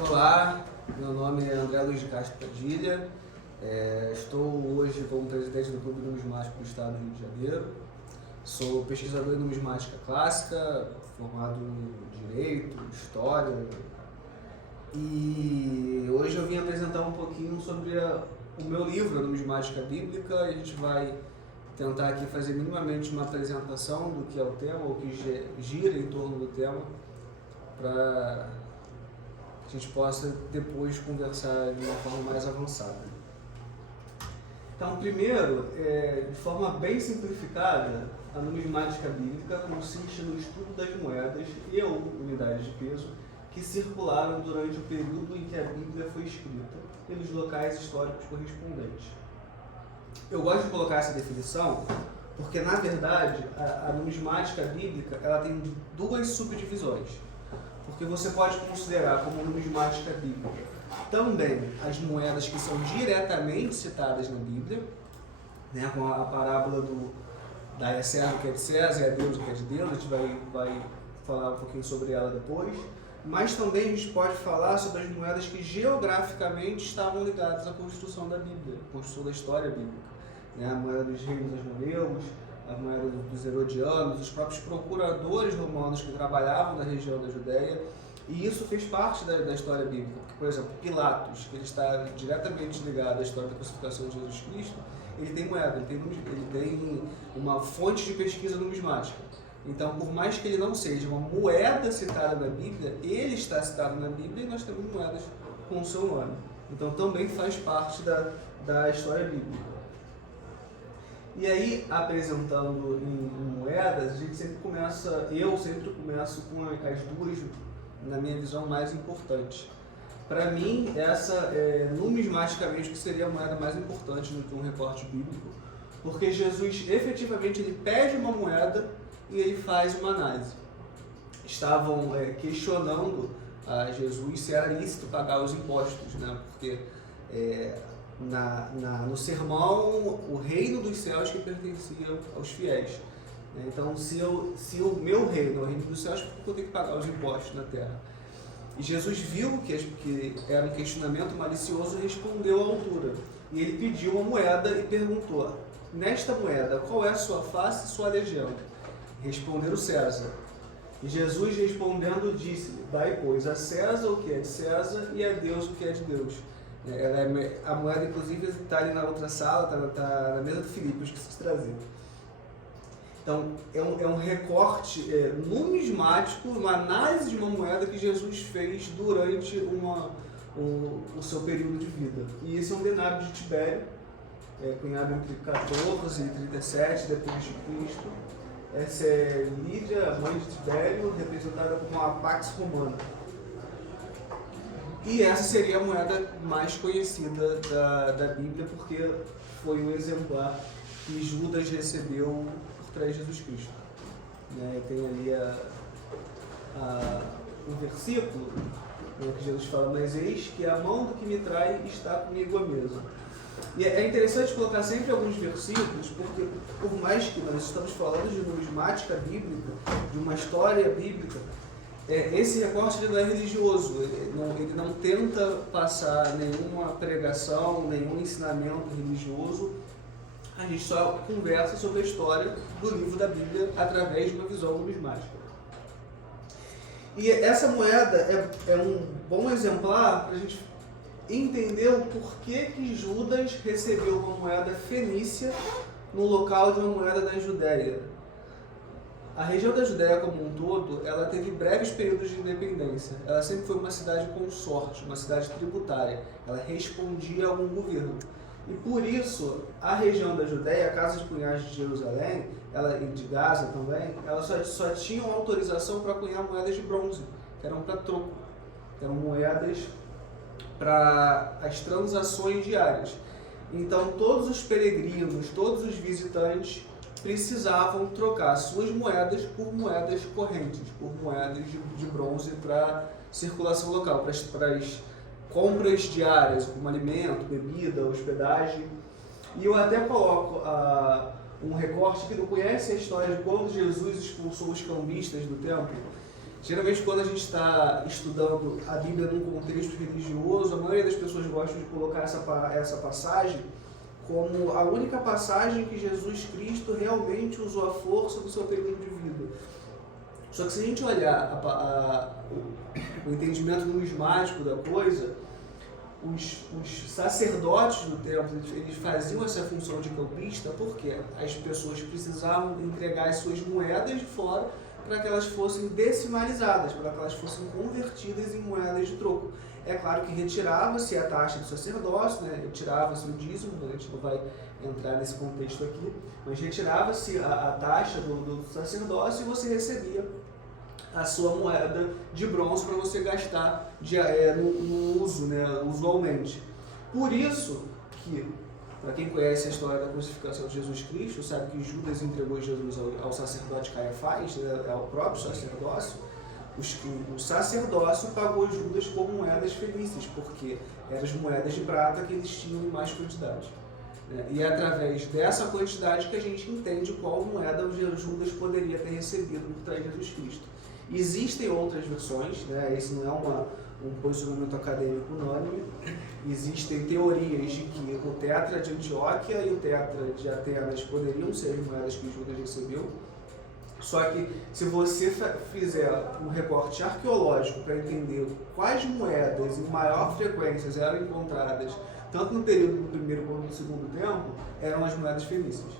Olá, meu nome é André Luiz de Castro Padilha, estou hoje como presidente do Clube Numismático do Estado do Rio de Janeiro. Sou pesquisador em numismática clássica, formado em Direito, História, e hoje eu vim apresentar um pouquinho sobre o meu livro, a Numismática Bíblica, e a gente vai tentar aqui fazer minimamente uma apresentação do que é o tema, ou que gira em torno do tema, para a gente possa depois conversar de uma forma mais avançada. Então, primeiro, de forma bem simplificada, a numismática bíblica consiste no estudo das moedas e ou unidades de peso que circularam durante o período em que a Bíblia foi escrita pelos locais históricos correspondentes. Eu gosto de colocar essa definição porque, na verdade, a numismática bíblica ela tem duas subdivisões. Porque você pode considerar como numismática bíblica também as moedas que são diretamente citadas na Bíblia, né, com a parábola da a César o que é de César e a Deus o que é de Deus. A gente vai falar um pouquinho sobre ela depois. Mas também a gente pode falar sobre as moedas que geograficamente estavam ligadas à construção da Bíblia, à construção da história bíblica, né, a moeda dos reinos amorreus, a moeda dos herodianos, os próprios procuradores romanos que trabalhavam na região da Judéia, e isso fez parte da história bíblica. Porque, por exemplo, Pilatos, que ele está diretamente ligado à história da crucificação de Jesus Cristo, ele tem moeda, ele tem uma fonte de pesquisa numismática. Então, por mais que ele não seja uma moeda citada na Bíblia, ele está citado na Bíblia e nós temos moedas com o seu nome. Então, também faz parte da história bíblica. E aí, apresentando em moedas, eu sempre começo com as duas, na minha visão, mais importantes. Para mim, essa é numismaticamente o que seria a moeda mais importante de um recorte bíblico, porque Jesus efetivamente ele pede uma moeda e ele faz uma análise. Estavam questionando a Jesus se era lícito pagar os impostos, né? Porque no sermão, o reino dos céus que pertencia aos fiéis. Então, se o meu reino é o reino dos céus, por que eu tenho que pagar os impostos na terra? E Jesus viu que era um questionamento malicioso e respondeu à altura. E ele pediu uma moeda e perguntou: nesta moeda, qual é a sua face e sua legião? Responderam César. E Jesus respondendo disse-lhe: dai, pois, a César o que é de César e a Deus o que é de Deus. A moeda, inclusive, está ali na outra sala, está na mesa do Filipe, eu esqueci de trazer. Então, é um recorte numismático, uma análise de uma moeda que Jesus fez durante o seu período de vida. E esse é um denário de Tibério, cunhado entre 14 e 37 depois de Cristo. Essa é Lídia, mãe de Tibério, representada como uma pax romana. E essa seria a moeda mais conhecida da Bíblia, porque foi o exemplar que Judas recebeu por trás de Jesus Cristo. Tem ali um versículo, que Jesus fala: mas eis que a mão do que me trai está comigo à mesa. E é interessante colocar sempre alguns versículos, porque por mais que nós estamos falando de numismática bíblica, de uma história bíblica, esse recorte ele não é religioso, ele não tenta passar nenhuma pregação, nenhum ensinamento religioso. A gente só conversa sobre a história do livro da Bíblia através de uma visão numismática. E essa moeda é um bom exemplar para a gente entender o porquê que Judas recebeu uma moeda fenícia no local de uma moeda da Judéia. A região da Judéia como um todo, ela teve breves períodos de independência. Ela sempre foi uma cidade consorte, uma cidade tributária. Ela respondia a algum governo. E por isso, a região da Judéia, a Casa de Cunhagem de Jerusalém, e de Gaza também, elas só tinham autorização para cunhar moedas de bronze, que eram para troco. Eram moedas para as transações diárias. Então, todos os peregrinos, todos os visitantes precisavam trocar suas moedas por moedas correntes, por moedas de bronze para circulação local, para as compras diárias, como alimento, bebida, hospedagem. E eu até coloco um recorte que não conhece a história de quando Jesus expulsou os cambistas do templo. Geralmente, quando a gente está estudando a Bíblia num contexto religioso, a maioria das pessoas gosta de colocar essa passagem como a única passagem que Jesus Cristo realmente usou a força do seu período de vida. Só que se a gente olhar o entendimento numismático da coisa, os sacerdotes do templo, eles faziam essa função de campista porque as pessoas precisavam entregar as suas moedas de fora para que elas fossem decimalizadas, para que elas fossem convertidas em moedas de troco. É claro que retirava-se a taxa do sacerdócio, né? Retirava-se o dízimo, a gente não vai entrar nesse contexto aqui, mas retirava-se a taxa do sacerdócio e você recebia a sua moeda de bronze para você gastar no uso, né? Usualmente. Por isso que, para quem conhece a história da crucificação de Jesus Cristo, sabe que Judas entregou Jesus ao sacerdote Caifás, né? Ao próprio sacerdócio. O sacerdócio pagou Judas com moedas felícias, porque eram as moedas de prata que eles tinham em mais quantidade. E é através dessa quantidade que a gente entende qual moeda Judas poderia ter recebido por trás de Jesus Cristo. Existem outras versões, né? Esse não é um posicionamento acadêmico unânime. Existem teorias de que o tetra de Antioquia e o tetra de Atenas poderiam ser as moedas que Judas recebeu. Só que se você fizer um recorte arqueológico para entender quais moedas em maior frequência eram encontradas, tanto no período do primeiro quanto do segundo tempo, eram as moedas fenícias.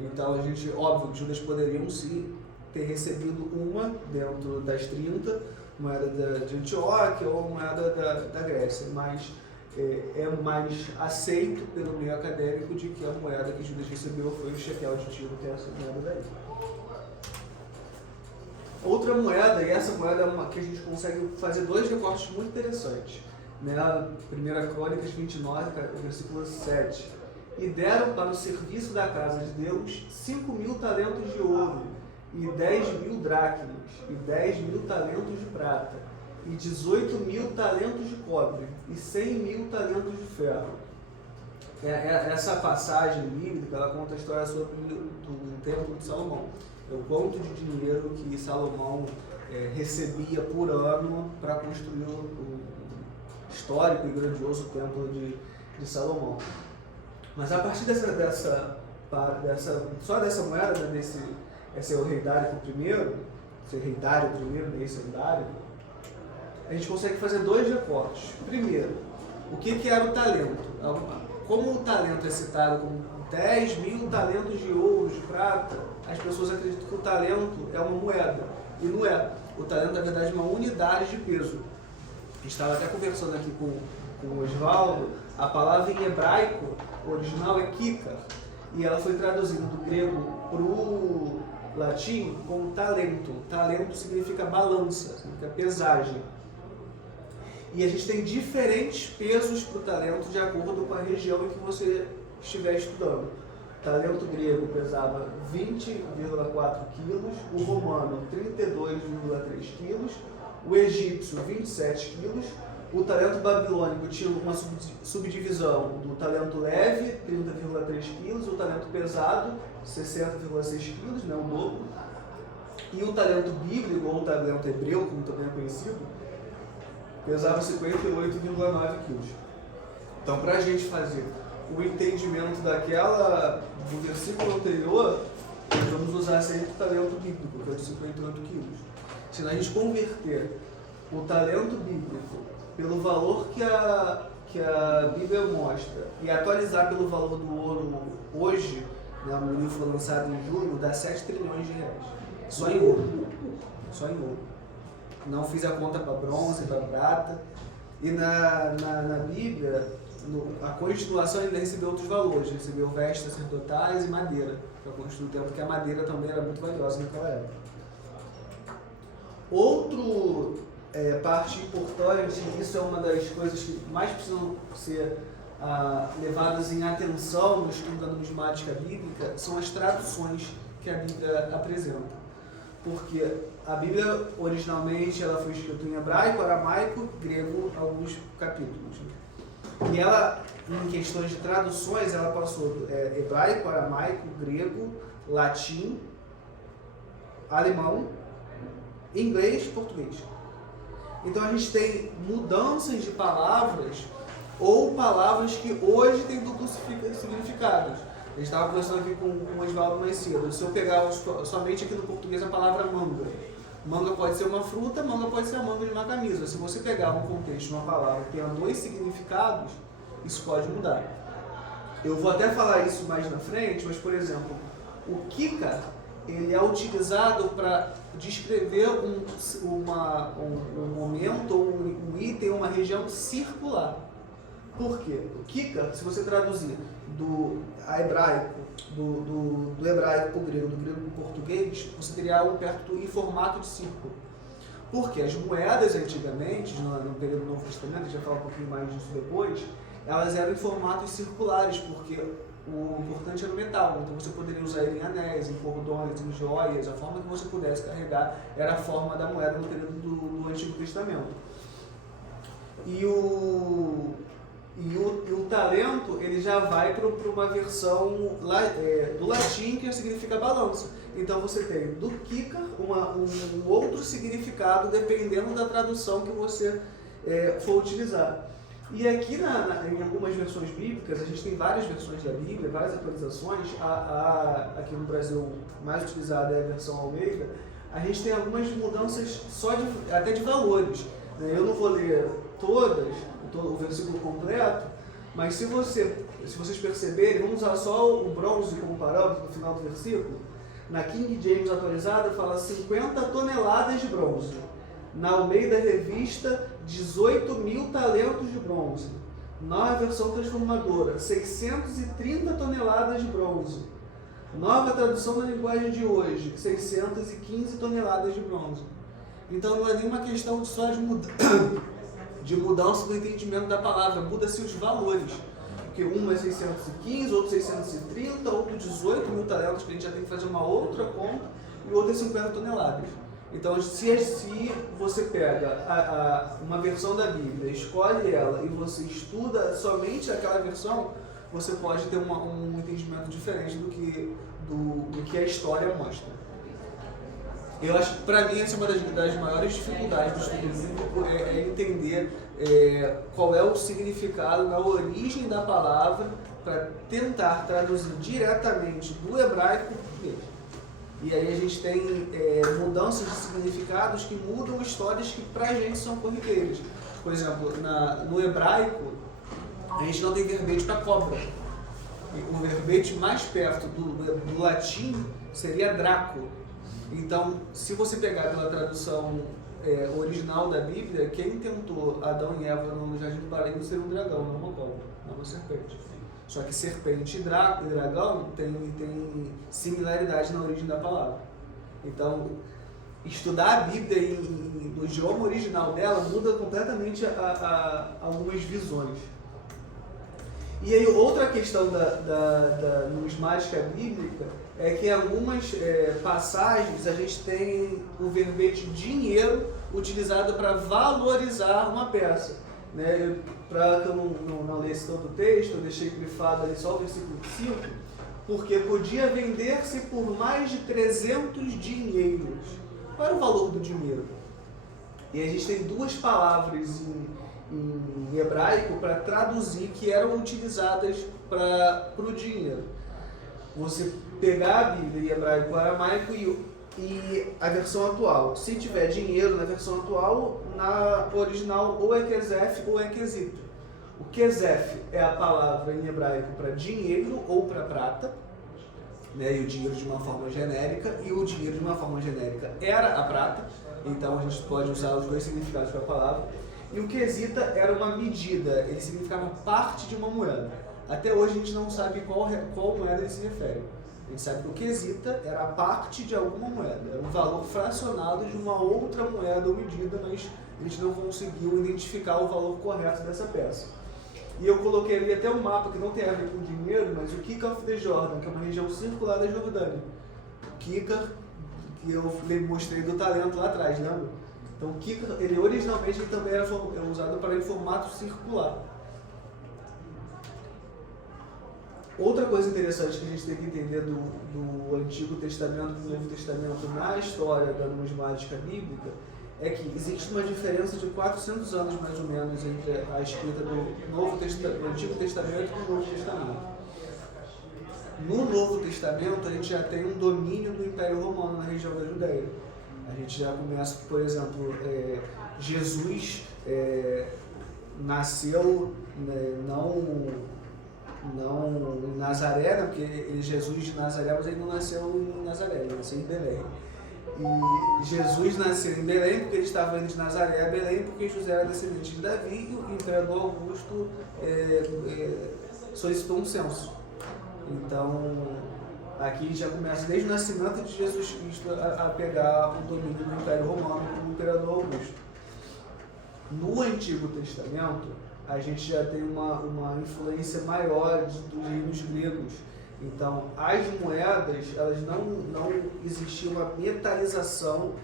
Então, óbvio que Judas poderiam sim ter recebido uma dentro das 30, moeda de Antioquia ou moeda da Grécia, mas é mais aceito pelo meio acadêmico de que a moeda que Judas recebeu foi o shekel de Tiro, que é essa moeda daí. Outra moeda, e essa moeda é uma que a gente consegue fazer dois recortes muito interessantes. Na 1 Crônicas 29, versículo 7. E deram para o serviço da casa de Deus 5.000 talentos de ouro, e 10.000 dracmas, e 10.000 talentos de prata, e 18.000 talentos de cobre, e 100.000 talentos de ferro. Essa passagem bíblica, ela conta a história sobre o templo de Salomão. O quanto de dinheiro que Salomão recebia por ano para construir o histórico e grandioso templo de Salomão. Mas a partir só dessa moeda, né, esse é o rei Dário I, esse rei Dário I, esse é o Dário, a gente consegue fazer dois recortes. Primeiro, o que era o talento? Como o talento é citado como 10.000 talentos de ouro, de prata, as pessoas acreditam que o talento é uma moeda. E não é. O talento, na verdade, é uma unidade de peso. A gente estava até conversando aqui com o Osvaldo, a palavra em hebraico original é kikar, e ela foi traduzida do grego para o latim como talento. Talento significa balança, significa pesagem. E a gente tem diferentes pesos para o talento de acordo com a região em que você estiver estudando. O talento grego pesava 20,4 quilos, o romano 32,3 quilos, o egípcio 27 quilos, o talento babilônico tinha uma subdivisão do talento leve, 30,3 quilos, o talento pesado, 60,6 quilos, né, o dobro, e o talento bíblico, ou o talento hebreu, como também é conhecido, pesava 58,9 quilos. Então, para a gente fazer o entendimento do versículo anterior, nós vamos usar sempre o talento bíblico, que é de 58 quilos. Se a gente converter o talento bíblico pelo valor que a Bíblia mostra e atualizar pelo valor do ouro hoje, né, o livro foi lançado em julho, dá 7 trilhões de reais. Só em ouro. Só em ouro. Não fiz a conta para bronze, para prata. E na Bíblia, a continuação ainda recebeu outros valores. Recebeu vestes sacerdotais e madeira para construir o templo, porque a madeira também era muito valiosa naquela época. Outro parte importante, isso é uma das coisas que mais precisam ser levadas em atenção no estudo da numismática bíblica, são as traduções que a Bíblia apresenta. Porque a Bíblia, originalmente, ela foi escrita em hebraico, aramaico, grego, alguns capítulos. E ela, em questões de traduções, ela passou do hebraico, aramaico, grego, latim, alemão inglês, português. Então a gente tem mudanças de palavras ou palavras que hoje têm duplos significados. A gente estava conversando aqui com o Osvaldo mais cedo. Se eu pegar somente aqui no português a palavra manga, manga pode ser uma fruta, manga pode ser a manga de uma camisa. Se você pegar um contexto, uma palavra que tenha dois significados, isso pode mudar. Eu vou até falar isso mais na frente, mas, por exemplo, o kika, ele é utilizado para descrever um momento, um item, uma região circular. Por quê? O kika, se você traduzir do hebraico para o grego, do grego para o português, você teria algo perto em formato de círculo. Porque as moedas antigamente, no período do Novo Testamento, a gente vai falar um pouquinho mais disso depois, elas eram em formatos circulares, porque o importante era o metal. Então você poderia usar ele em anéis, em cordões, em joias, a forma que você pudesse carregar era a forma da moeda no período do Antigo Testamento. E o talento, ele já vai para uma versão do latim que significa balança. Então você tem do kika um outro significado dependendo da tradução que você for utilizar. E aqui em algumas versões bíblicas, a gente tem várias versões da Bíblia, várias atualizações. Aqui no Brasil, mais utilizada é a versão Almeida. A gente tem algumas mudanças até de valores. Eu não vou ler todas, o versículo completo, mas se vocês perceberem, vamos usar só o bronze como parâmetro no final do versículo. Na King James atualizada fala 50 toneladas de bronze. Na Almeida Revista, 18.000 talentos de bronze. Nova versão transformadora, 630 toneladas de bronze. Nova tradução da linguagem de hoje, 615 toneladas de bronze. Então não é nenhuma questão só de mudança do entendimento da palavra, muda-se os valores. Porque um é 615, outro 630, outro 18.000 talentos, que a gente já tem que fazer uma outra conta, e outro é 50 toneladas. Então, se você pega uma versão da Bíblia, escolhe ela e você estuda somente aquela versão, você pode ter um entendimento diferente do que a história mostra. Eu acho que, para mim, essa é uma das maiores dificuldades do estudo bíblico, é entender qual é o significado na origem da palavra para tentar traduzir diretamente do hebraico para o português. E aí a gente tem mudanças de significados que mudam histórias que pra gente são corriqueiras. Por exemplo, no hebraico, a gente não tem verbete para cobra. O verbete mais perto do latim seria draco. Então, se você pegar pela tradução original da Bíblia, quem tentou Adão e Eva no Jardim do Paraíso seria um dragão, não uma cobra, não uma serpente. Só que serpente e dragão tem similaridade na origem da palavra. Então, estudar a Bíblia no idioma original dela muda completamente algumas visões. E aí, outra questão da numismática bíblica é que em algumas passagens a gente tem o verbete dinheiro utilizado para valorizar uma peça. Né? Para que eu não lesse todo o texto, eu deixei grifado ali só o versículo 5, porque podia vender-se por mais de 300 dinheiros. Qual era o valor do dinheiro? E a gente tem duas palavras em hebraico para traduzir que eram utilizadas para o dinheiro. Você pegar a Bíblia em hebraico ou aramaico e a versão atual. Se tiver dinheiro na versão atual, na original ou é kesef ou é quesito. O kesef é a palavra em hebraico para dinheiro ou para prata, né? E o dinheiro de uma forma genérica, e o dinheiro de uma forma genérica era a prata, então a gente pode usar os dois significados para a palavra. E o quesita era uma medida, ele significava parte de uma moeda. Até hoje a gente não sabe qual moeda ele se refere. A gente sabe que o quesita era a parte de alguma moeda, era um valor fracionado de uma outra moeda ou medida, mas a gente não conseguiu identificar o valor correto dessa peça. E eu coloquei ali até um mapa que não tem a ver com dinheiro, mas o Kika of the Jordan, que é uma região circular da Jordânia. O Kika, que eu mostrei do talento lá atrás, lembra? Então o Kika, ele originalmente também era usado para em formato circular. Outra coisa interessante que a gente tem que entender do Antigo Testamento e do Novo Testamento na história da numismática bíblica é que existe uma diferença de 400 anos mais ou menos entre a escrita do Antigo Testamento e do Novo Testamento. No Novo Testamento a gente já tem um domínio do Império Romano na região da Judéia. A gente já começa, por exemplo, Jesus nasceu não em Nazaré, né, porque Jesus de Nazaré, mas ele não nasceu em Nazaré, ele nasceu em Belém. E Jesus nasceu em Belém porque ele estava indo de Nazaré a Belém, porque José era descendente de Davi e o imperador Augusto solicitou um censo. Então, aqui já começa desde o nascimento de Jesus Cristo a pegar o domínio do Império Romano com o imperador Augusto. No Antigo Testamento, a gente já tem uma influência maior dos reinos gregos. Então, as moedas, elas não existia uma metalização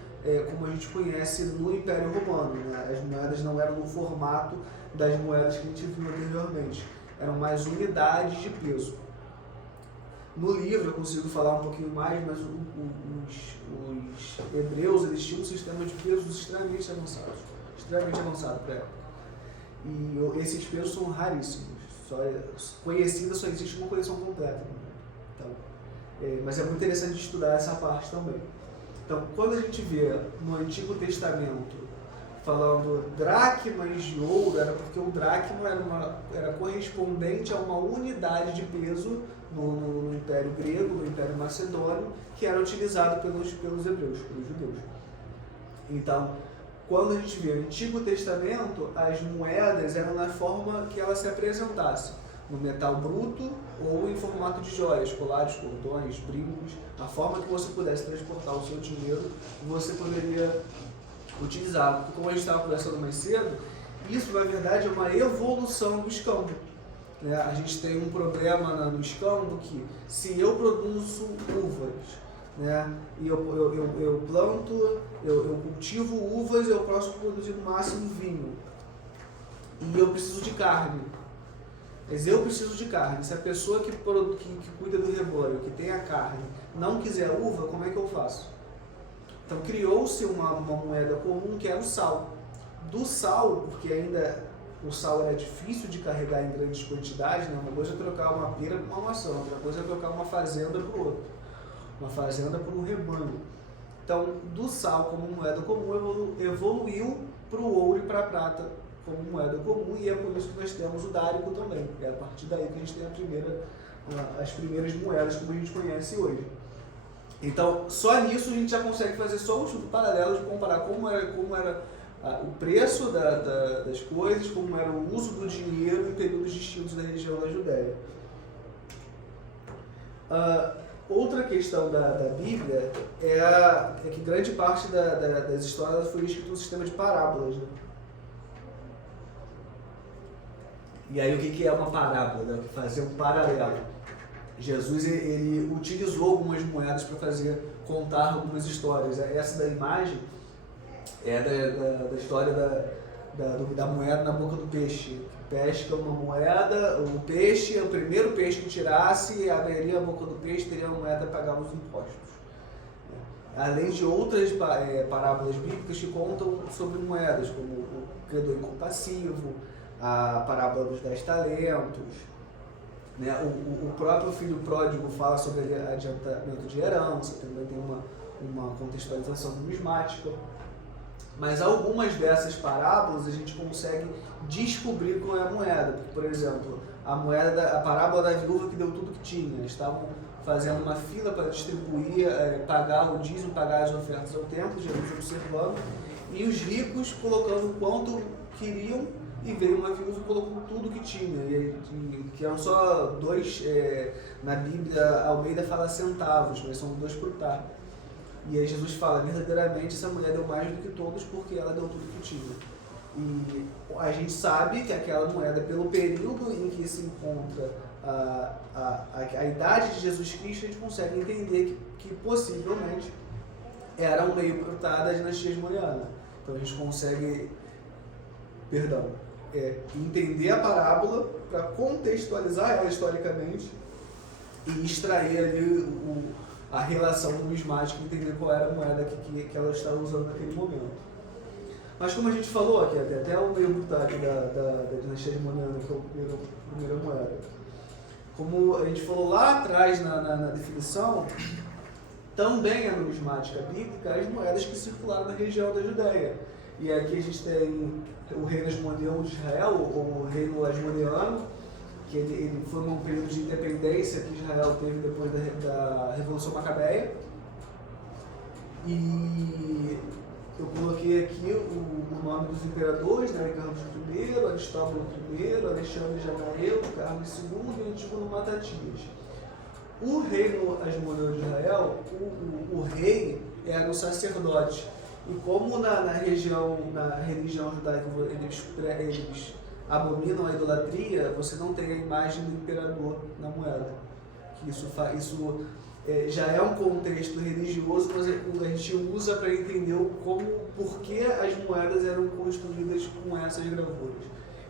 como a gente conhece no Império Romano, né? As moedas não eram no formato das moedas que a gente viu anteriormente, eram mais unidades de peso. No livro eu consigo falar um pouquinho mais, mas os hebreus eles tinham um sistema de pesos extremamente avançado para a época. E esses pesos são raríssimos. Conhecida só existe uma coleção completa. Então, mas é muito interessante estudar essa parte também. Então, quando a gente vê no Antigo Testamento falando dracmas de ouro, era porque o dracma era correspondente a uma unidade de peso no Império Grego, no Império Macedônio, que era utilizado pelos hebreus, pelos judeus. Então, quando a gente vê o Antigo Testamento, as moedas eram na forma que elas se apresentassem, no metal bruto ou em formato de joias, colares, cordões, brincos, a forma que você pudesse transportar o seu dinheiro, você poderia utilizar. Porque, como a gente estava conversando mais cedo, isso na verdade é uma evolução do escambo. A gente tem um problema no escambo que, se eu produzo uvas, e eu planto, eu cultivo uvas, eu posso produzir no máximo vinho. E eu preciso de carne. Mas eu preciso de carne. Se a pessoa que cuida do rebanho, que tem a carne, não quiser uva, como é que eu faço? Então criou-se uma moeda comum que era o sal. Do sal, porque ainda o sal era difícil de carregar em grandes quantidades, né? Uma coisa é trocar uma pera por uma maçã, outra coisa é trocar uma fazenda por outra. Uma fazenda por um rebanho. Então, do sal como moeda comum evoluiu para o ouro e para a prata como moeda comum, e é por isso que nós temos o dárico também. É a partir daí que a gente tem as primeiras moedas como a gente conhece hoje. Então, só nisso a gente já consegue fazer só um estudo paralelo de comparar como era o preço das coisas, como era o uso do dinheiro em períodos distintos da região da Judéia. Outra questão da Bíblia é que grande parte das histórias foi escrita no sistema de parábolas. Né? E aí o que é uma parábola? Né? Fazer um paralelo. Jesus ele utilizou algumas moedas para contar algumas histórias. Essa da imagem é da história da moeda na boca do peixe. Pesca uma moeda, o peixe, o primeiro peixe que tirasse, abriria a boca do peixe, teria a moeda para pagar os impostos. Além de outras parábolas bíblicas que contam sobre moedas, como o credor incompassivo, a parábola dos 10 talentos, né? O próprio filho pródigo fala sobre adiantamento de herança, também tem uma contextualização numismática. Mas algumas dessas parábolas a gente consegue descobrir qual é a moeda. Por exemplo, a parábola da viúva que deu tudo que tinha. Eles estavam fazendo uma fila para distribuir, pagar o dízimo, pagar as ofertas ao templo, Jesus observando, e os ricos colocando quanto queriam, e veio uma viúva e colocou tudo que tinha, que eram só dois, na Bíblia Almeida fala centavos, mas são 2 prutar. E aí Jesus fala, verdadeiramente essa mulher deu mais do que todos porque ela deu tudo que tinha. E a gente sabe que aquela moeda, pelo período em que se encontra a idade de Jesus Cristo, a gente consegue entender que possivelmente era um meio prutar da dinastia Juliana. Então a gente consegue, entender a parábola para contextualizar ela historicamente e extrair ali a relação numismática e entender qual era a moeda que ela estava usando naquele momento. Mas como a gente falou aqui, até o membro da dinastia Moniana, que é a primeira moeda, como a gente falou lá atrás na definição, também é numismática bíblica as moedas que circularam na região da Judéia. E aqui a gente tem o reino Asmoneano de Israel, ou o reino Asmoneano, que ele foi um período de independência que Israel teve depois da Revolução Macabeia. E eu coloquei aqui o nome dos imperadores, né? Carlos I, Aristóbulo I, Alexandre Jagael, Carlos II e Antígono Matatias. O reino Asmoneano de Israel, o rei era o sacerdote. E como na religião judaica eles abominam a idolatria, você não tem a imagem do imperador na moeda. Isso já é um contexto religioso, mas a gente usa para entender por que as moedas eram construídas com essas gravuras.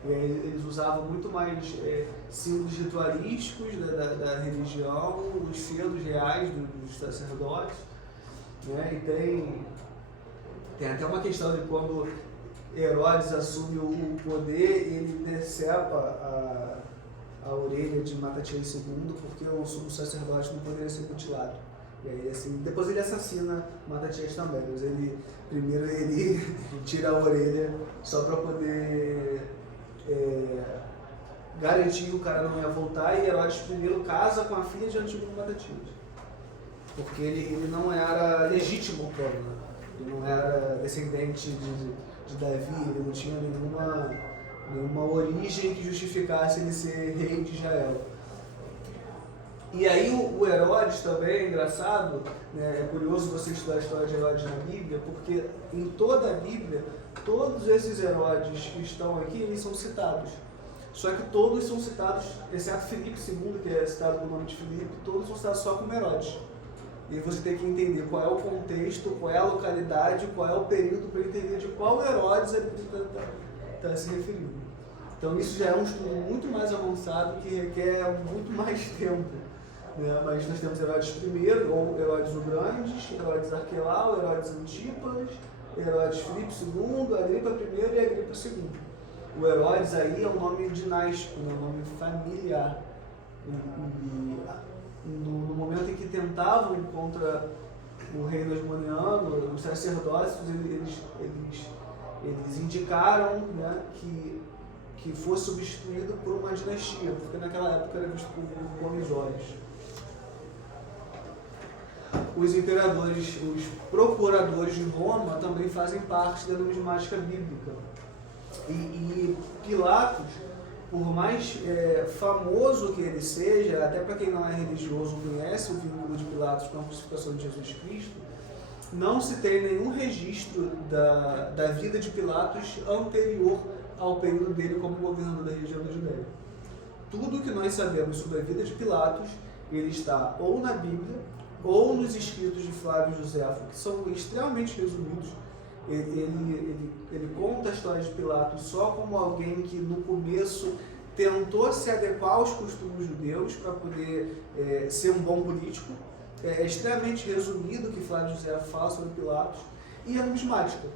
Eles usavam muito mais símbolos ritualísticos da religião, os feudos reais dos sacerdotes, né? E tem até uma questão de quando Herodes assume o poder, ele decepa a orelha de Matatias II, porque o sumo sacerdote não poderia ser mutilado. E aí, assim, depois ele assassina Matatias também, mas primeiro ele tira a orelha só para poder garantir que o cara não ia voltar, e Herodes I casa com a filha de Antígono Matatias, porque ele não era legítimo ao trono, né? Ele não era descendente de Davi, ele não tinha nenhuma origem que justificasse ele ser rei de Israel. E aí o Herodes também é engraçado, né? É curioso você estudar a história de Herodes na Bíblia, porque em toda a Bíblia, todos esses Herodes que estão aqui, eles são citados. Só que todos são citados, exceto Filipe II, que é citado com o nome de Filipe, todos são citados só como Herodes. E você tem que entender qual é o contexto, qual é a localidade, qual é o período, para entender de qual Herodes ele está se referindo. Então isso já é um estudo muito mais avançado, que requer muito mais tempo, né? Mas nós temos Herodes I, ou Herodes o Grande, Herodes Arquelau, Herodes Antípalas, Herodes Filipe II, Agripa I e Agripa II. O Herodes aí é um nome dinástico, é um nome familiar. No momento em que tentavam contra o reino asmoneano, os sacerdotes, eles indicaram, né, que fosse substituído por uma dinastia, porque naquela época era visto com bons olhos. Os imperadores, os procuradores de Roma também fazem parte da numismática bíblica. E Pilatos, por mais famoso que ele seja, até para quem não é religioso conhece o vínculo de Pilatos com a crucificação de Jesus Cristo, não se tem nenhum registro da vida de Pilatos anterior ao período dele como governador da região da Judéia. Tudo que nós sabemos sobre a vida de Pilatos, ele está ou na Bíblia, ou nos escritos de Flávio Josefo, que são extremamente resumidos. Ele conta a história de Pilatos só como alguém que no começo tentou se adequar aos costumes judeus para poder ser um bom político. É extremamente resumido o que Flávio Josefo fala sobre Pilatos. E a numismática.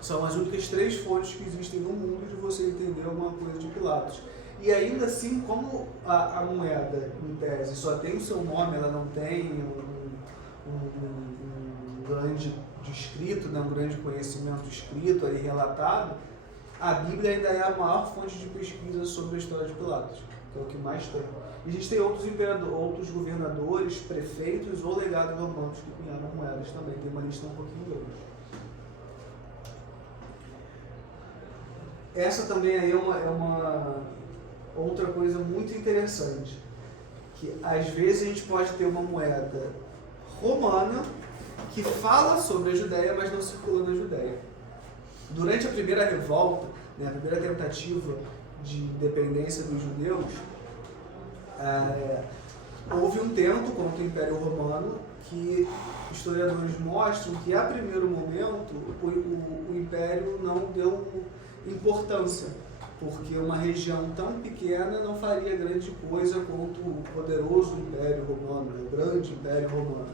São as únicas 3 fontes que existem no mundo de você entender alguma coisa de Pilatos. E ainda assim, como a moeda, em tese, só tem o seu nome, ela não tem um grande escrito, né, um grande conhecimento escrito e relatado, a Bíblia ainda é a maior fonte de pesquisa sobre a história de Pilatos, que é o que mais tem. E a gente tem outros governadores, prefeitos ou legados romanos que cunharam moedas também, tem uma lista um pouquinho grande. Essa também aí é uma outra coisa muito interessante, que às vezes a gente pode ter uma moeda romana que fala sobre a Judéia, mas não circula na Judéia. Durante a primeira revolta, né, a primeira tentativa de independência dos judeus, houve um tento contra o Império Romano que historiadores mostram que, a primeiro momento, o Império não deu importância porque uma região tão pequena não faria grande coisa contra o poderoso Império Romano, o grande Império Romano.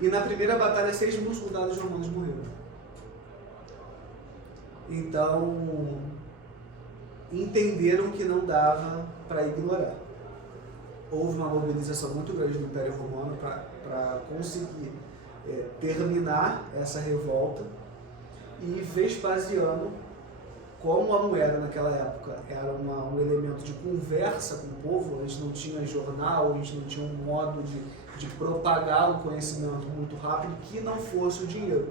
E na primeira batalha 6.000 soldados romanos morreram. Então, entenderam que não dava para ignorar. Houve uma mobilização muito grande do Império Romano para conseguir terminar essa revolta, e Vespasiano, como a moeda naquela época era um elemento de conversa com o povo, a gente não tinha jornal, a gente não tinha um modo de propagar o conhecimento muito rápido que não fosse o dinheiro.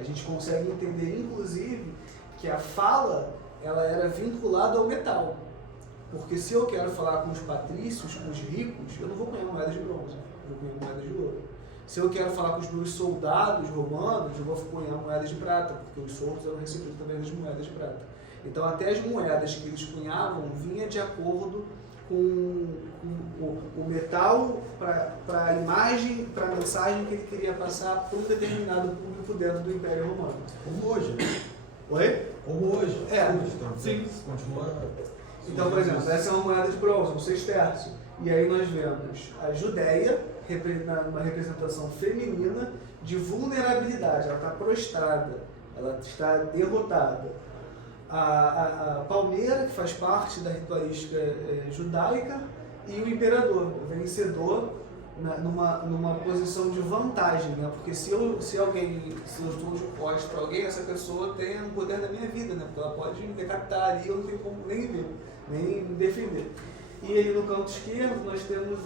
A gente consegue entender, inclusive, que a fala ela era vinculada ao metal. Porque se eu quero falar com os patrícios, com os ricos, eu não vou ganhar moedas de bronze, eu vou ganhar moedas de ouro. Se eu quero falar com os meus soldados romanos, eu vou ganhar moedas de prata, porque os soldados eram recebidos também das moedas de prata. Então até as moedas que eles cunhavam vinha de acordo com o metal para a imagem, para a mensagem que ele queria passar para um determinado público dentro do Império Romano. Como hoje. Oi? Como hoje. Sim. Continua. Então, por exemplo, essa é uma moeda de bronze, um sexterço. E aí nós vemos a Judéia, uma representação feminina de vulnerabilidade. Ela está prostrada, ela está derrotada. A palmeira, que faz parte da ritualística judaica, e o imperador, o vencedor, numa posição de vantagem, né? Porque se eu estou de costas para alguém, essa pessoa tem o poder da minha vida, né? Porque ela pode me decapitar ali, eu não tenho como nem ver, nem me defender. E aí no canto esquerdo nós temos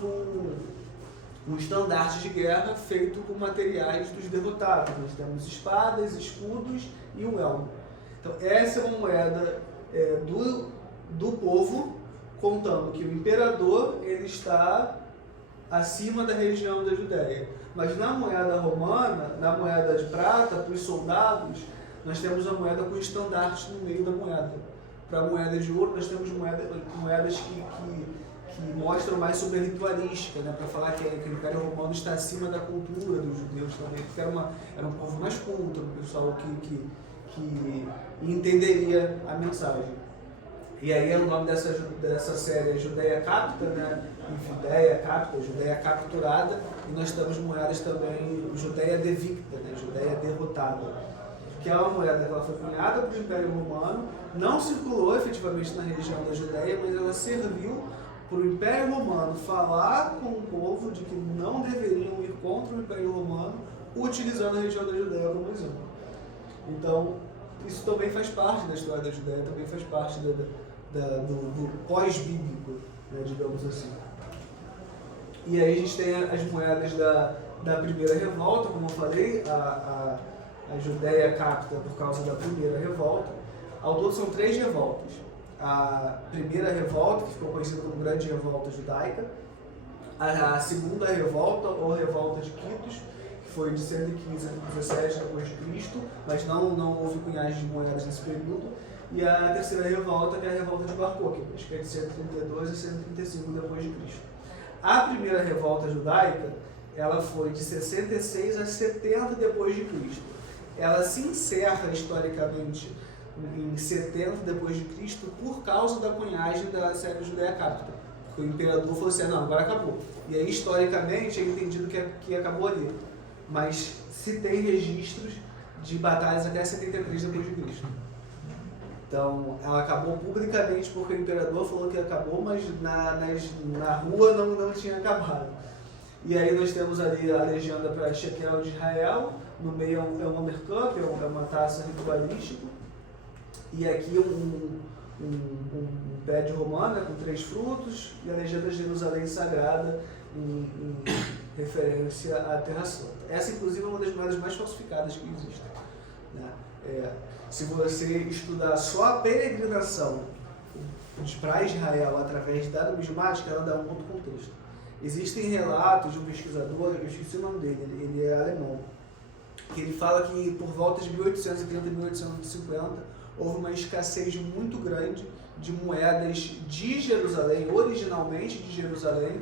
um estandarte de guerra feito com materiais dos derrotados. Nós temos espadas, escudos e um elmo. Então essa é uma moeda do povo, contando que o imperador ele está acima da região da Judéia. Mas na moeda romana, na moeda de prata, para os soldados, nós temos a moeda com estandarte no meio da moeda. Para a moeda de ouro, nós temos moedas que mostram mais sobre a ritualística, né? Para falar que o Império Romano está acima da cultura dos judeus também, porque era um povo mais culto, um pessoal que entenderia a mensagem. E aí o nome dessa série é Judéia Capta, né? Judéia Capta, Judéia Capturada, e nós temos moedas também, Judéia Devicta, né? Judéia Derrotada, que é uma moeda que ela foi cunhada para o Império Romano, não circulou efetivamente na região da Judéia, mas ela serviu para o Império Romano falar com o povo de que não deveriam ir contra o Império Romano, utilizando a região da Judéia como exemplo. Então, isso também faz parte da história da Judéia, também faz parte do pós-bíblico, né, digamos assim. E aí a gente tem as moedas da primeira revolta, como eu falei, a Judéia Capta por causa da primeira revolta. Ao todo são 3 revoltas. A primeira revolta, que ficou conhecida como Grande Revolta Judaica, a segunda revolta, ou Revolta de Quitos, que foi de 115 a 17 depois de Cristo, mas não houve cunhagem de moedas nesse período, e a terceira revolta, que é a Revolta de Bar Kokhba, que é de 132 a 135 depois de Cristo. A primeira revolta judaica, ela foi de 66 a 70 depois de Cristo. Ela se encerra historicamente em 70 depois de Cristo por causa da cunhagem da série Judéia Capta. Porque o imperador falou assim, não, agora acabou. E aí historicamente é entendido que acabou ali. Mas se tem registros de batalhas até 73 depois de Cristo. Então ela acabou publicamente porque o imperador falou que acabou, mas na rua não tinha acabado. E aí nós temos ali a legenda para Shekel de Israel, no meio é uma mercup, é uma taça ritualística. E aqui um pé de romana com 3 frutos e a legenda de Jerusalém Sagrada em referência à Terra Santa. Essa, inclusive, é uma das moedas mais falsificadas que existem, né? Se você estudar só a peregrinação para Israel através da numismática, ela dá um outro contexto. Existem relatos de um pesquisador, eu esqueci o nome dele, ele é alemão, que ele fala que por volta de 1830 e 1850 houve uma escassez muito grande de moedas de Jerusalém, originalmente de Jerusalém,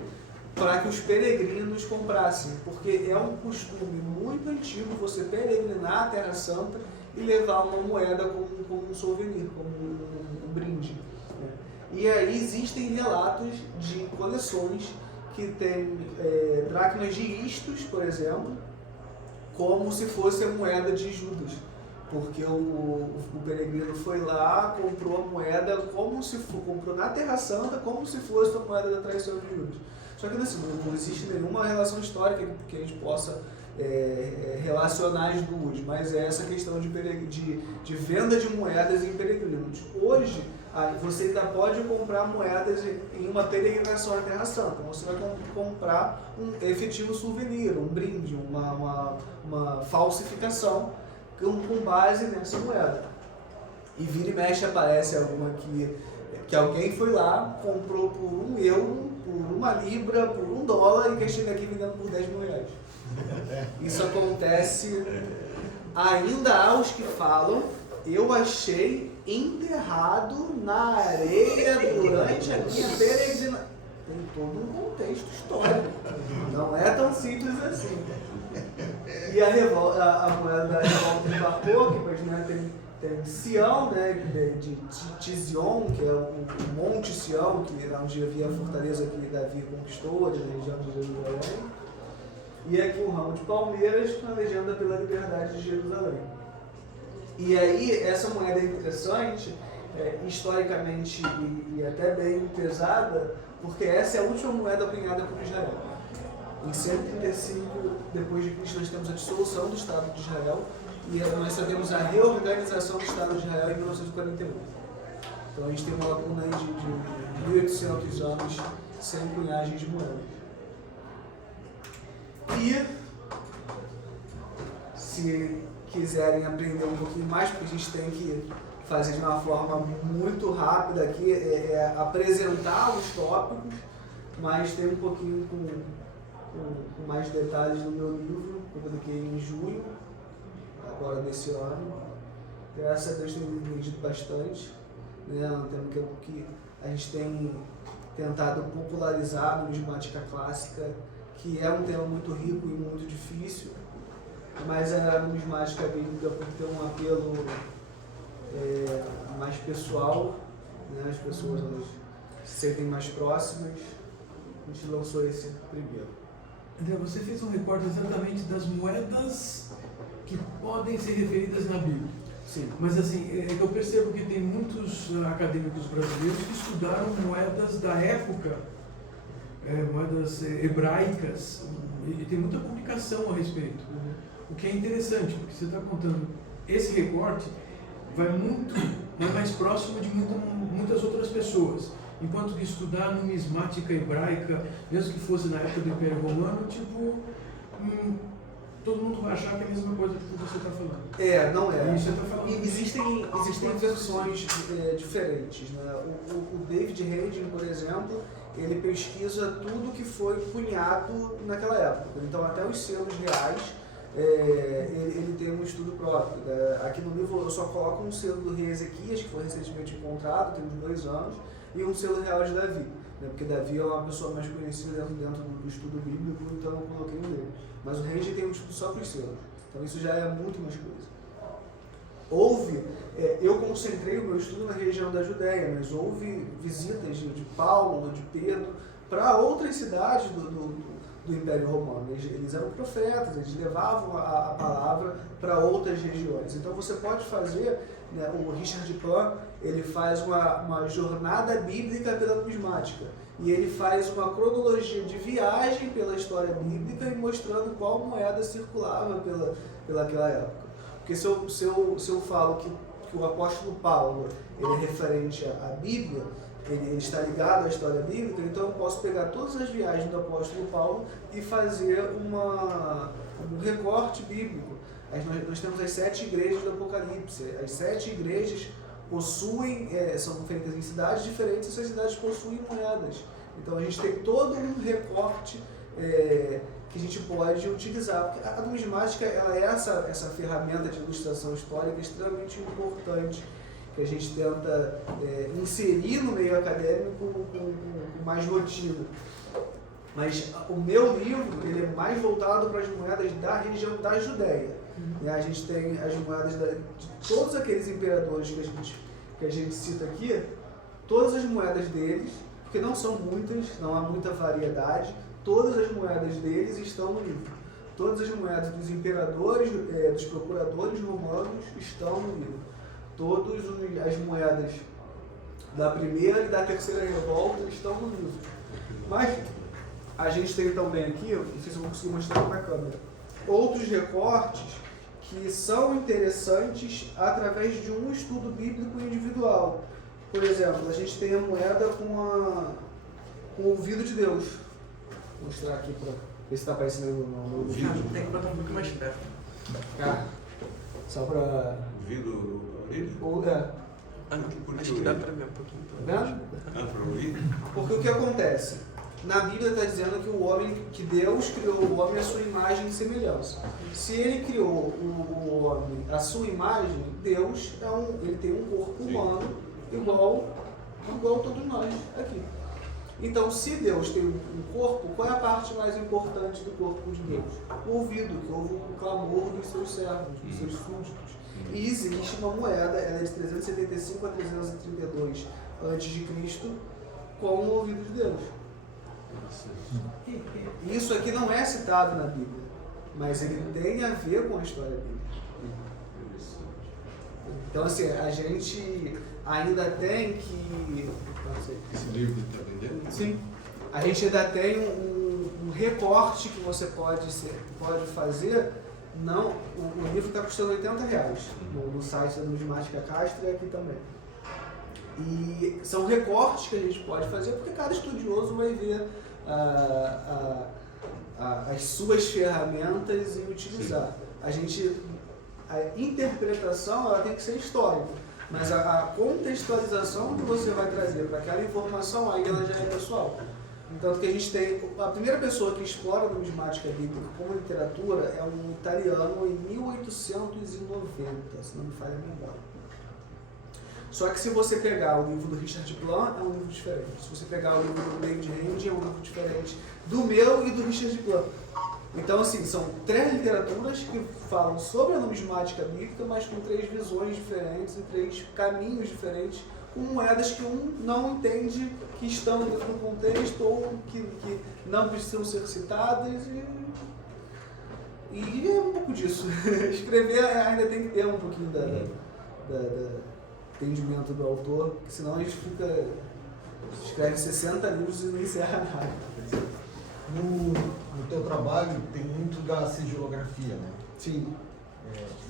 para que os peregrinos comprassem, porque é um costume muito antigo você peregrinar a Terra Santa e levar uma moeda como um souvenir, como um brinde. Né? E aí existem relatos de coleções que tem dracmas de istos, por exemplo, como se fosse a moeda de Judas. Porque o peregrino foi lá, comprou a moeda como se comprou na Terra Santa como se fosse a moeda da traição de Judas. Só que assim, não existe nenhuma relação histórica que a gente possa relacionar as duas, mas é essa questão de venda de moedas em peregrinos. Hoje, você ainda pode comprar moedas em uma peregrinação à Terra Santa. Você vai comprar um efetivo souvenir, um brinde, uma falsificação com base nessa moeda. E vira e mexe aparece alguma que alguém foi lá, comprou por €1, por £1, por $1 e que chega aqui vendendo por R$10.000. Isso acontece, ainda há os que falam, eu achei enterrado na areia durante a minha peregrinação. Tem todo um contexto histórico, não é tão simples assim. E a moeda da revolta de Barpô, que tem Sião, né, de Tizion, que é o Monte Sião, que é onde havia a fortaleza que Davi conquistou, de região de Jerusalém. E aqui o ramo de palmeiras com a legenda pela liberdade de Jerusalém. E aí, essa moeda é interessante, historicamente e até bem pesada, porque essa é a última moeda cunhada por Israel. Em 135 depois de Cristo, nós temos a dissolução do Estado de Israel e nós sabemos a reorganização do Estado de Israel em 1941. Então a gente tem uma lacuna aí de 1.800 anos sem cunhagem de moedas. E se quiserem aprender um pouquinho mais, porque a gente tem que fazer de uma forma muito rápida aqui, apresentar os tópicos, mas tem um pouquinho com mais detalhes no meu livro, que eu publiquei em junho, agora desse ano. Graças a Deus tem me vendido bastante, né? Um tema que a gente tem tentado popularizar na numismática clássica, que é um tema muito rico e muito difícil, mas a numismática bíblica, por ter um apelo mais pessoal, né? As pessoas se sentem mais próximas, a gente lançou esse primeiro. André, você fez um recorte exatamente das moedas que podem ser referidas na Bíblia. Sim. Mas assim, eu percebo que tem muitos acadêmicos brasileiros que estudaram moedas da época, moedas hebraicas, e tem muita publicação a respeito. O que é interessante, porque você está contando, esse recorte vai mais próximo de muitas outras pessoas. Enquanto que estudar numismática hebraica, mesmo que fosse na época do Império Romano, todo mundo vai achar que é a mesma coisa que você está falando. Não é. E você está falando. Existem versões diferentes, né? O David Hayden, por exemplo, ele pesquisa tudo que foi cunhado naquela época. Então, até os selos reais, ele tem um estudo próprio. Aqui no livro eu só coloco um selo do rei Ezequias, que foi recentemente encontrado, tem uns 2 anos, e um selo real de Davi, né? Porque Davi é uma pessoa mais conhecida dentro do estudo bíblico, então eu coloquei um dele. Mas o rei já tem um estudo só para os selos, então isso já é muito mais coisa. Eu concentrei o meu estudo na região da Judéia, mas houve visitas de Paulo, de Pedro, para outras cidades do Império Romano. Eles eram profetas, eles levavam a palavra para outras regiões. Então você pode fazer, né, o Richard Pan, ele faz uma jornada bíblica pela numismática. E ele faz uma cronologia de viagem pela história bíblica e mostrando qual moeda circulava pelaquela época. Porque se eu falo que o apóstolo Paulo ele é referente à Bíblia, ele está ligado à história bíblica, então eu posso pegar todas as viagens do apóstolo Paulo e fazer um recorte bíblico. Nós temos as 7 igrejas do Apocalipse. As 7 igrejas possuem, são feitas em cidades diferentes, e essas cidades possuem moedas. Então a gente tem todo um recorte que a gente pode utilizar. Porque a numismática ela é essa ferramenta de ilustração histórica extremamente importante, que a gente tenta inserir no meio acadêmico com mais rotina. Mas o meu livro ele é mais voltado para as moedas da região da Judéia. E a gente tem as moedas de todos aqueles imperadores que a gente cita aqui, todas as moedas deles, porque não são muitas, não há muita variedade, todas as moedas deles estão no livro. Todas as moedas dos imperadores, dos procuradores romanos estão no livro. Todas as moedas da primeira e da terceira revolta estão no livro. Mas a gente tem também aqui, não sei se eu vou conseguir mostrar na câmera, outros recortes que são interessantes através de um estudo bíblico individual. Por exemplo, a gente tem a moeda com o ouvido de Deus. Vou mostrar aqui para ver se está aparecendo no vídeo. Tem que botar um pouco mais perto. Só para... Ouvido do ouvido? Acho que dá para ver um pouquinho. Tá vendo? Para ouvir? Porque o que acontece? Na Bíblia está dizendo que Deus criou o homem à sua imagem e semelhança. Se ele criou o homem à sua imagem, Deus ele tem um corpo humano igual a todos nós aqui. Então, se Deus tem um corpo, qual é a parte mais importante do corpo de Deus? O ouvido, que ouve o clamor dos seus servos, dos seus súditos. E existe uma moeda, ela é de 375 a 332 a.C., com o ouvido de Deus. Isso aqui não é citado na Bíblia, mas ele tem a ver com a história bíblica. Então, assim, a gente ainda tem que... Esse livro está vendendo? Sim. A gente ainda tem um recorte que você pode fazer. Não, o livro está custando R$80 no site da Numismática Castro e aqui também. E são recortes que a gente pode fazer porque cada estudioso vai ver as suas ferramentas e utilizar. A interpretação ela tem que ser histórica, mas a contextualização que você vai trazer para aquela informação aí ela já é pessoal. Tanto que a gente tem, a primeira pessoa que explora a numismática bíblica como literatura é um italiano em 1890, se não me falha a memória. Só que se você pegar o livro do Richard Plan, é um livro diferente. Se você pegar o livro do David Hand, é um livro diferente do meu e do Richard Plan. Então, assim, são 3 literaturas que falam sobre a numismática bíblica, mas com 3 visões diferentes e 3 caminhos diferentes, com moedas que um não entende que estão dentro do contexto ou que não precisam ser citadas. E é um pouco disso. Escrever ainda tem que ter um pouquinho da entendimento do autor, porque senão a gente escreve 60 livros e não encerra nada. No teu trabalho tem muito da sigilografia, né? Sim.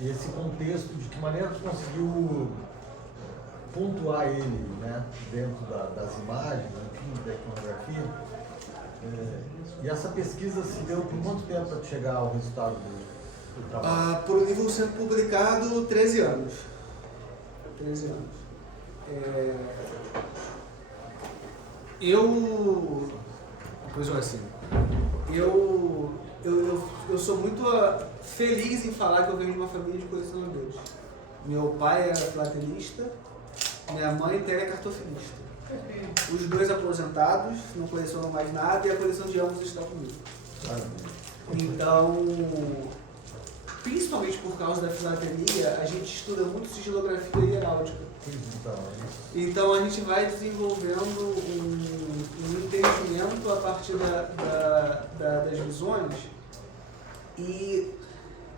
E esse contexto, de que maneira tu conseguiu pontuar ele, né, dentro das imagens, enfim, da iconografia? E essa pesquisa se deu por quanto tempo para chegar ao resultado do trabalho? Por um livro sendo publicado, 13 anos. 13 anos. Eu sou muito feliz em falar que eu venho de uma família de colecionadores. Meu pai era filatelista, minha mãe é cartofilista. Os dois aposentados, não colecionam mais nada e a coleção de ambos está comigo. Então, principalmente por causa da filatelia, a gente estuda muito sigilografia e heráldica. Então a gente vai desenvolvendo um entendimento a partir das visões. E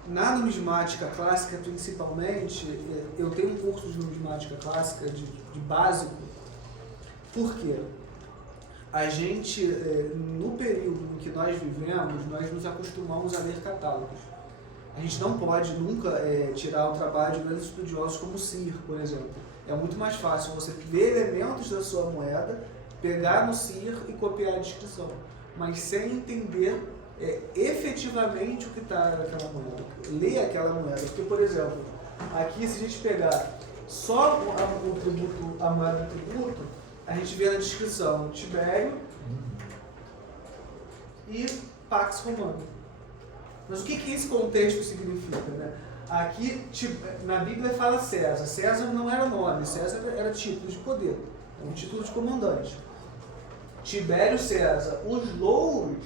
na numismática clássica, principalmente, eu tenho um curso de numismática clássica de básico. Por quê? A gente, no período em que nós vivemos, nós nos acostumamos a ler catálogos. A gente não pode nunca tirar o trabalho de grandes estudiosos como CIR, por exemplo. É muito mais fácil você ver elementos da sua moeda, pegar no CIR e copiar a descrição, mas sem entender efetivamente o que está naquela moeda, ler aquela moeda. Porque, por exemplo, aqui se a gente pegar só a moeda do tributo, a gente vê na descrição Tibério e Pax Romano. Mas o que esse contexto significa, né? Aqui, na Bíblia fala César. César não era nome, César era título de poder, um título de comandante. Tibério César. Os louros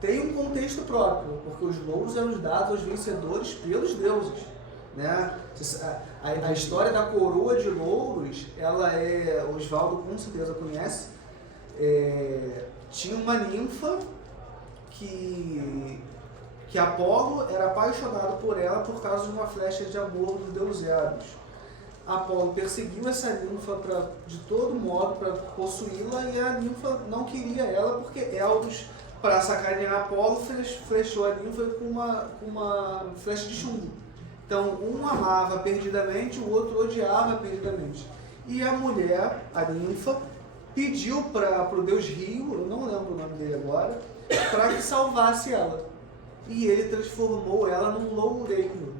tem um contexto próprio, porque os louros eram dados aos vencedores pelos deuses, né? A história da coroa de louros, ela é, o Oswaldo com certeza conhece, tinha uma ninfa que Apolo era apaixonado por ela por causa de uma flecha de amor do deus Eros. Apolo perseguiu essa ninfa de todo modo para possuí-la, e a ninfa não queria ela porque Eros, para sacanear Apolo, flechou a ninfa com uma flecha de chumbo. Então, um amava perdidamente, o outro odiava perdidamente. E a mulher, a ninfa, pediu para o deus Rio, eu não lembro o nome dele agora, para que salvasse ela. E ele transformou ela num loureiro.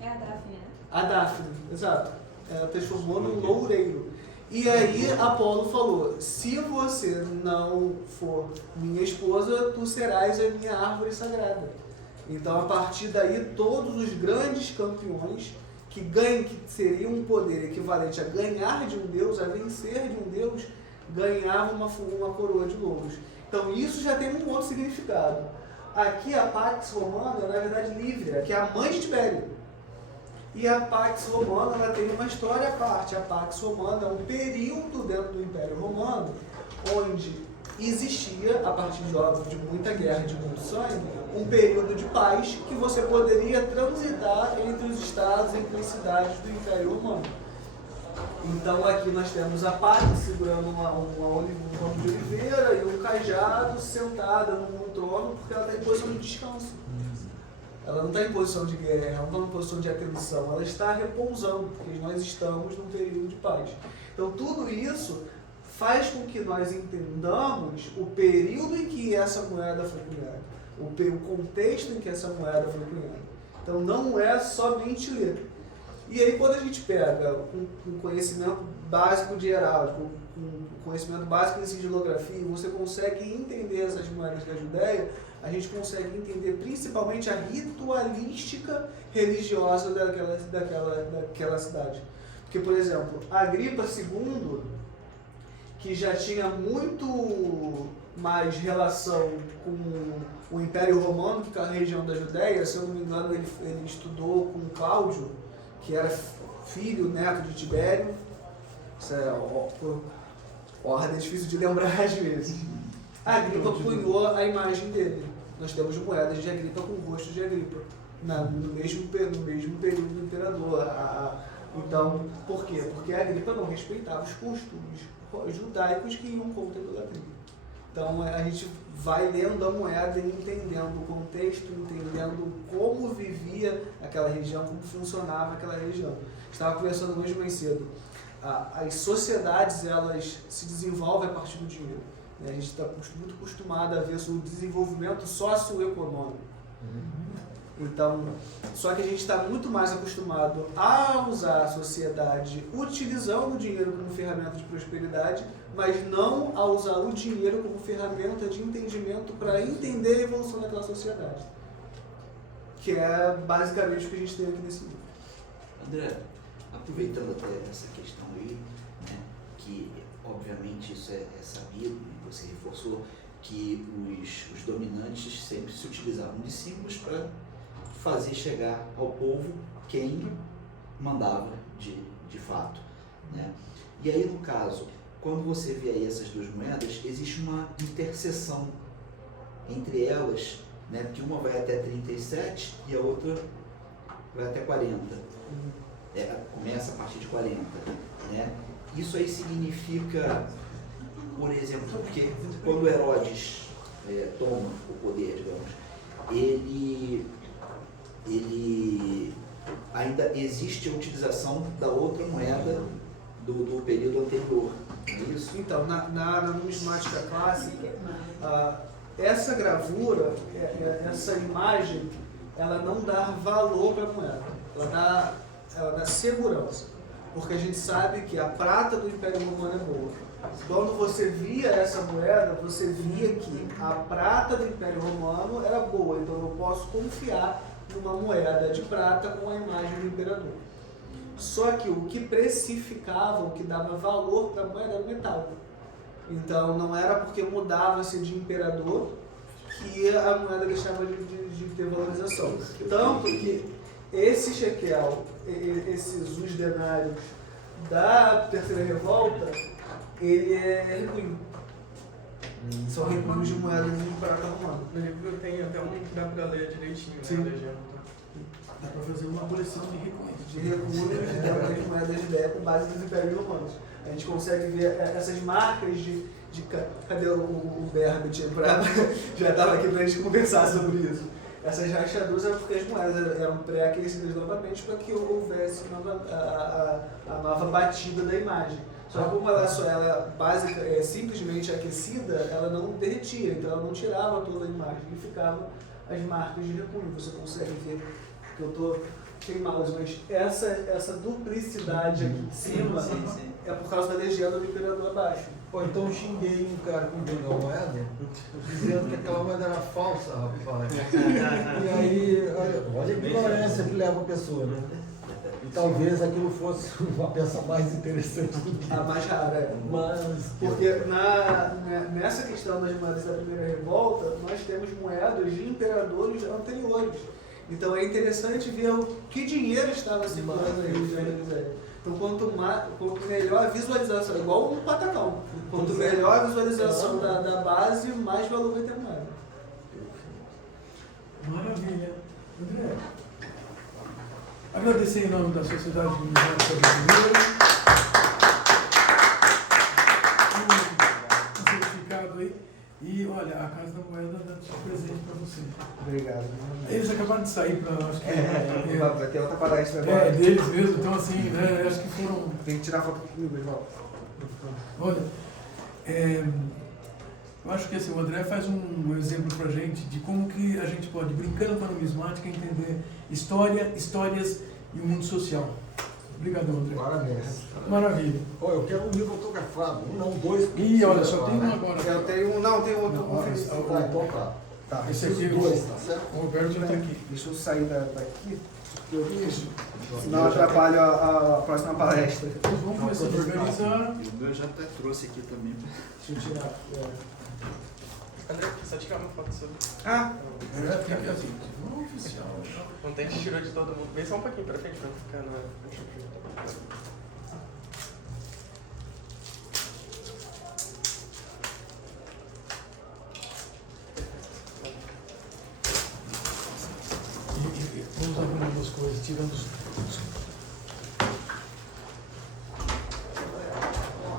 É a Daphne, né? A Daphne, exato. Ela transformou num loureiro. E aí Apolo falou, se você não for minha esposa, tu serás a minha árvore sagrada. Então, a partir daí, todos os grandes campeões que seriam um poder equivalente a ganhar de um deus, a vencer de um deus, ganhavam uma coroa de louros. Então, isso já tem um outro significado. Aqui, a Pax Romana é, na verdade, Lívia, que é a mãe de Tibério. E a Pax Romana, ela tem uma história à parte. A Pax Romana é um período dentro do Império Romano onde existia, a partir de muita guerra, de muito sangue, um período de paz que você poderia transitar entre os estados, entre as cidades do Império Romano. Então aqui nós temos a Pax segurando um ramo de oliveira e um cajado, sentada num trono, porque ela está em posição de descanso. Ela não está em posição de guerra, ela não está em posição de atenção, ela está repousando, porque nós estamos num período de paz. Então tudo isso faz com que nós entendamos o período em que essa moeda foi cunhada, o contexto em que essa moeda foi cunhada. Então não é somente ler. E aí quando a gente pega um conhecimento básico de heráldica, um conhecimento básico em sigilografia, você consegue entender essas moedas da Judéia, a gente consegue entender principalmente a ritualística religiosa daquela cidade. Porque, por exemplo, Agripa II, que já tinha muito mais relação com o Império Romano que com a região da Judéia, se eu não me engano, ele estudou com Cláudio, que era filho, neto de Tibério. Isso é ordem difícil de lembrar às vezes. Agripa cunhou a imagem dele. Nós temos moedas de Agripa com o rosto de Agripa, no mesmo período do imperador. Então, por quê? Porque a Agripa não respeitava os costumes judaicos que iam contra a idolatria. Então, a gente vai lendo a moeda e entendendo o contexto, entendendo como vivia aquela região, como funcionava aquela região. Estava conversando hoje mais cedo. As sociedades, elas se desenvolvem a partir do dinheiro. A gente está muito acostumado a ver o desenvolvimento socioeconômico. Então, só que a gente está muito mais acostumado a usar a sociedade utilizando o dinheiro como ferramenta de prosperidade, mas não a usar o dinheiro como ferramenta de entendimento para entender a evolução daquela sociedade. Que é basicamente o que a gente tem aqui nesse livro. André, aproveitando até essa questão aí, né, que obviamente isso é sabido, e você reforçou que os dominantes sempre se utilizavam de símbolos para fazer chegar ao povo quem mandava de fato, né? E aí, no caso, quando você vê aí essas duas moedas, existe uma interseção entre elas, né? Porque uma vai até 37 e a outra vai até 40. Começa a partir de 40, né? Isso aí significa, por exemplo, porque quando Herodes toma o poder, digamos, ele ainda existe a utilização da outra moeda do período anterior, não é isso? Então, na numismática clássica, essa gravura, essa imagem, ela não dá valor para a moeda, ela dá segurança, porque a gente sabe que a prata do Império Romano é boa. Quando você via essa moeda, você via que a prata do Império Romano era boa, então eu posso confiar numa moeda de prata com a imagem do imperador. Só que o que precificava, o que dava valor para a moeda era o metal. Então não era porque mudava-se de imperador que a moeda deixava de ter valorização. Tanto que esse shekel, esses os denários da terceira revolta, ele é recuo. São recuos de moedas de prata romana. No livro tem até um que dá pra ler direitinho, né? Sim. A legenda. Dá para fazer uma coleção de recuos. De recuos de moedas de ideia com base nos impérios romanos. A gente consegue ver essas marcas cadê o Berbit? Já estava aqui para a gente conversar sobre isso. Essas rachaduras eram porque as moedas eram pré-aquecidas novamente para que houvesse a nova batida da imagem. Só que como ela é básica, simplesmente aquecida, ela não derretia, então ela não tirava toda a imagem e ficavam as marcas de recuo. Você consegue ver que eu estou sem mouse, mas essa duplicidade aqui em cima é por causa da legenda do imperador abaixo. Pô, então eu xinguei um cara que me vendeu a moeda, dizendo que aquela moeda era falsa, rapaz. E aí, olha a ignorância que leva a pessoa, né? E talvez aquilo fosse uma peça mais interessante do que A mais rara, Mas, porque nessa questão das moedas da primeira revolta, nós temos moedas de imperadores anteriores. Então é interessante ver o que dinheiro estava circulando aí no Reino Velho. Então quanto melhor a visualização, igual um patacão, quanto melhor a visualização da base, mais valor vai ter a moeda. Maravilha. André, agradecer em nome da Sociedade de Miséria Brasileira. Um certificado aí. E olha, a Casa da Moeda dá um presente para você. Obrigado. Eles acabaram de sair para. Vai ter outra palestra agora. É, deles mesmo, então assim, né? Acho que foram. Tem que tirar foto comigo, João. Olha, eu acho que assim, o André faz um exemplo pra gente de como que a gente pode, brincando com a numismática, entender história, histórias e o mundo social. Obrigado, André. Parabéns. Maravilha. Pô, eu quero um livro autografado, um não, dois. E olha, só tem um agora. Eu tenho tem outro com olha, felicidade. Então tá. Tá, Esse aqui é Dois, tá certo? o Roberto já está aqui. deixa eu sair daqui, senão eu atrapalho a próxima palestra. Então vamos começar a organizar. O meu já até trouxe aqui também. Deixa eu tirar. André, só tirar uma foto sobre. Ah, Fica assim, vamos oficial. Ontem a gente tirou de todo mundo. Vem só um pouquinho pra frente pra não ficar na. Vamos abrir duas coisas, tirando os